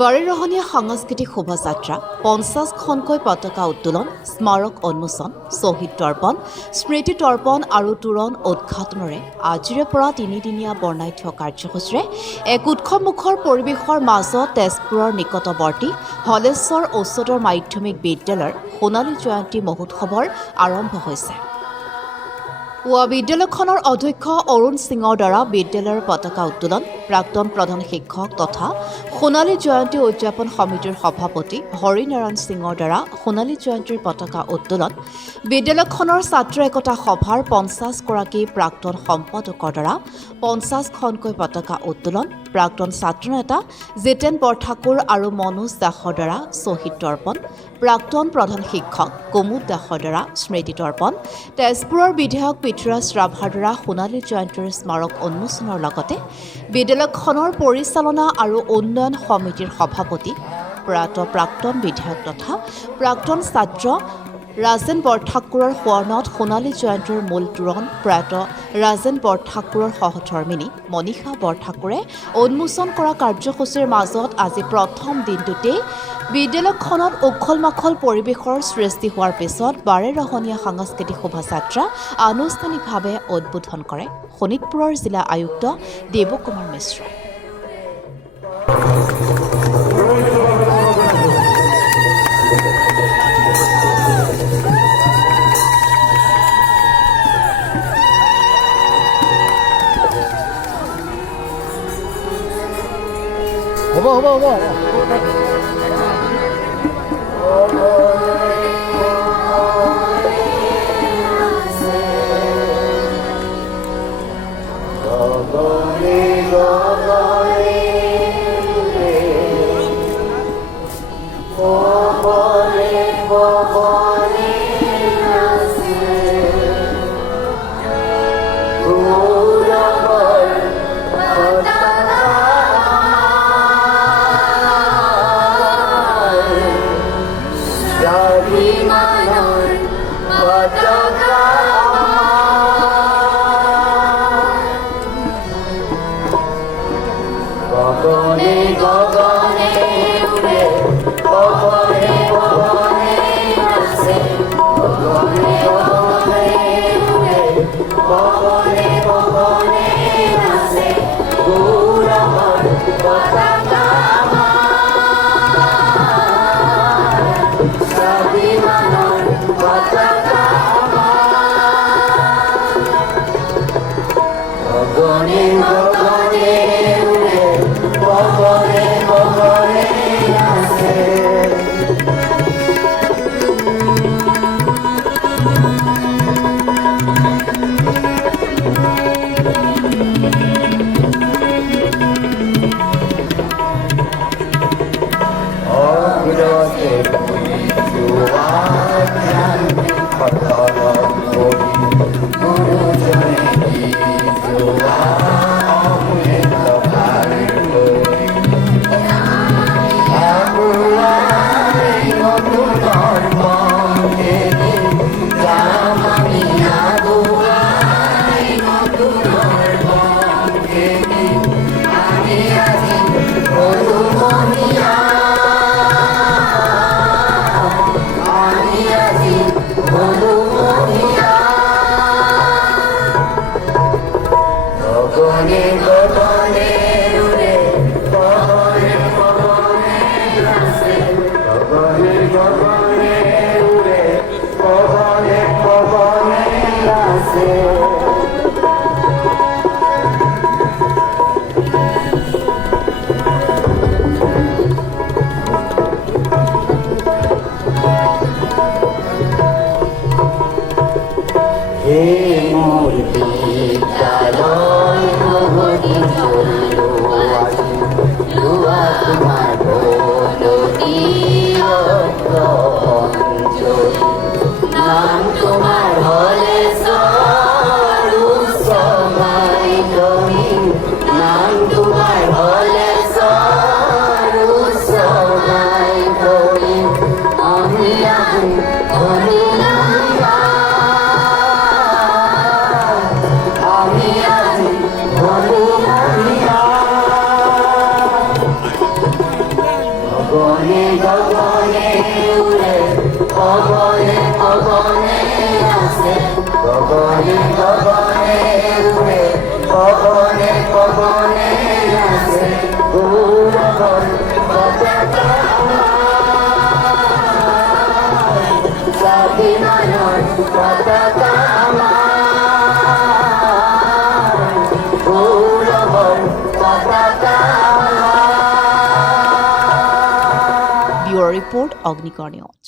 বাৰেৰহণীয়া সাংস্কৃতিক শোভাযাত্ৰা ৫০খনকৈ পতাকা উত্তোলন স্মাৰক উন্মোচন শ্বহীদ তৰ্পণ স্মৃতি তৰ্পণ আৰু তোৰণ উদ্ঘাটনেৰে আজিৰে পৰা তিনিদিনীয়া বৰ্ণাঢ্য কাৰ্যসূচীৰে এক উৎসৱমুখৰ পৰিৱেশৰ মাজত তেজপুৰৰ নিকটৱৰ্তী হলেশ্বৰ উচ্চতৰ মাধ্যমিক বিদ্যালয়ৰ সোণালী জয়ন্তী মহোৎসৱৰ আৰম্ভ হৈছে। বিদ্যালয়খনৰ অধ্যক্ষ অৰুণ সিঙৰ দ্বাৰা বিদ্যালয়ৰ পতাকা উত্তোলন প্ৰাক্তন প্ৰধান শিক্ষক তথা সোণালী জয়ন্তী উদযাপন সমিতিৰ সভাপতি হৰিনাৰায়ণ সিঙৰ দ্বাৰা সোণালী জয়ন্তীৰ পতাকা উত্তোলন বিদ্যালয়খনৰ ছাত্ৰ একতা সভাৰ ৫০গৰাকী প্ৰাক্তন সম্পাদকৰ দ্বাৰা ৫০খনকৈ পতাকা উত্তোলন প্ৰাক্তন ছাত্ৰ নেতা জিতেন বৰঠাকুৰ আৰু মনোজ দাসৰ দ্বাৰা শ্বহীদ তৰ্পণ প্ৰাক্তন প্ৰধান শিক্ষক কুমুদ দাসৰ দ্বাৰা স্মৃতি তৰ্পণ তেজপুৰৰ বিধায়ক পৃথ্বীৰাজ ৰাভাৰ দ্বাৰা সোণালী জয়ন্তীৰ স্মাৰক উন্মোচনৰ লগতে বিদ্যালয়খনৰ পৰিচালনা আৰু উন্নয়ন সমিতিৰ সভাপতি প্ৰয়াত প্ৰাক্তন বিধায়ক তথা প্ৰাক্তন ছাত্ৰ ৰাজেন বৰঠাকুৰৰ সোঁৱৰণত সোণালী জয়ন্তীৰ মূল তোৰণ প্ৰয়াত ৰাজেন বৰঠাকুৰৰ সহধৰ্মিনী মনীষা বৰঠাকুৰে উন্মোচন কৰা কাৰ্যসূচীৰ মাজত আজি প্ৰথম দিনটোতেই বিদ্যালয়খনত উখল মাখল পৰিৱেশৰ সৃষ্টি হোৱাৰ পিছত বাৰেৰহণীয়া সাংস্কৃতিক শোভাযাত্ৰা আনুষ্ঠানিকভাৱে উদ্বোধন কৰে শোণিতপুৰৰ জিলা আয়ুক্ত দেৱকুমাৰ মিশ্ৰই। হ'ব গগনে আছে, গগনে গগনে উড়ে, গগনে গগনে আছে গৌরবর পতাকা আমার, স্বাধীনতার পতাকা আমার, গৌরবর পতাকা আমার। ব্যুরো রিপোর্ট অগ্নিকর নিউজ।